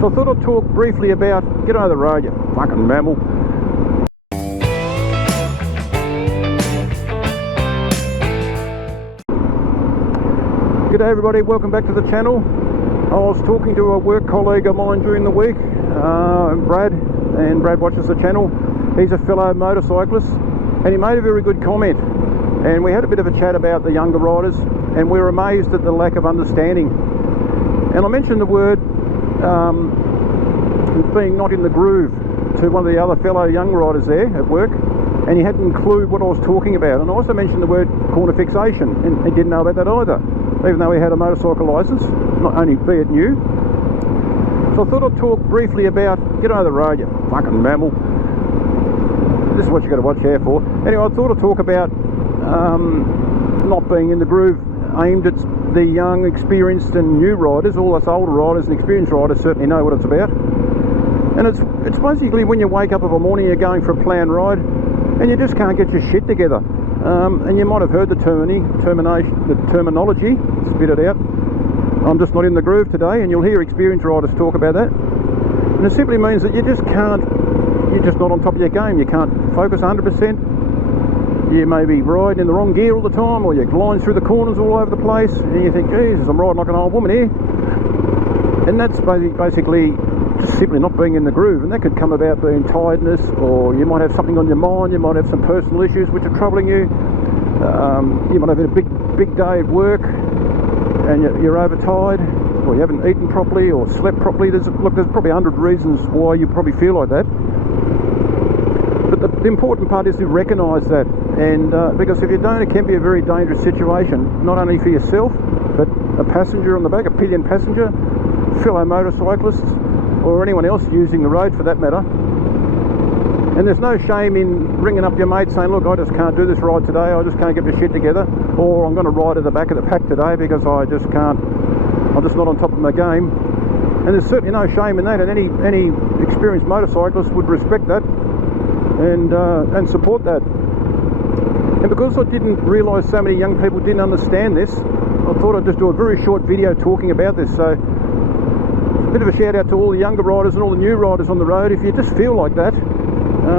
So I thought I'd talk briefly about, get over the road, you fucking mammal. G'day everybody, welcome back to the channel. I was talking to a work colleague of mine during the week, Brad, and Brad watches the channel. He's a fellow motorcyclist, and he made a very good comment. And we had a bit of a chat about the younger riders, and we were amazed at the lack of understanding. And I mentioned the word being not in the groove to one of the other fellow young riders there at work, and he hadn't a clue what I was talking about. And I also mentioned the word corner fixation, and he didn't know about that either, even though he had a motorcycle licence, not only be it new. So I thought I'd talk briefly about, get over the road, you fucking mammal. This is what you got to watch out for. Anyway, I thought I'd talk about not being in the groove, aimed at the young, experienced and new riders. All us older riders and experienced riders certainly know what it's about. And it's basically when you wake up of a morning, you're going for a planned ride and you just can't get your shit together. And you might have heard the terminology, spit it out, I'm just not in the groove today, and you'll hear experienced riders talk about that. And it simply means that you just can't, you're just not on top of your game. You can't focus 100%. You may be riding in the wrong gear all the time, or you're gliding through the corners all over the place, and you think, Jesus, I'm riding like an old woman here. And that's basically just simply not being in the groove, and that could come about being tiredness, or you might have something on your mind, you might have some personal issues which are troubling you. You might have had a big day at work, and you're overtired, or you haven't eaten properly, or slept properly. There's probably 100 reasons why you probably feel like that. But the important part is to recognise that, and because if you don't, it can be a very dangerous situation, not only for yourself, but a passenger on the back, a pillion passenger, fellow motorcyclists, or anyone else using the road for that matter. And there's no shame in ringing up your mate saying, look, I just can't do this ride today, I just can't get the shit together, or I'm going to ride at the back of the pack today because I just can't, I'm just not on top of my game. And there's certainly no shame in that, and any experienced motorcyclist would respect that and support that. And because I didn't realise so many young people didn't understand this, I thought I'd just do a very short video talking about this. So a bit of a shout out to all the younger riders and all the new riders on the road. If you just feel like that,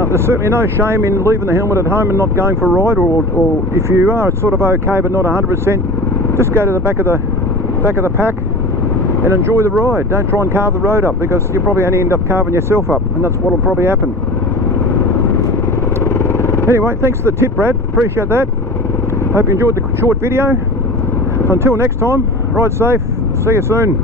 there's certainly no shame in leaving the helmet at home and not going for a ride, or if you are sort of okay but not 100%, just go to the back of the pack and enjoy the ride. Don't try and carve the road up, because you'll probably only end up carving yourself up, and that's what will probably happen. Anyway, thanks for the tip, Brad, appreciate that. Hope you enjoyed the short video. Until next time, ride safe, see you soon.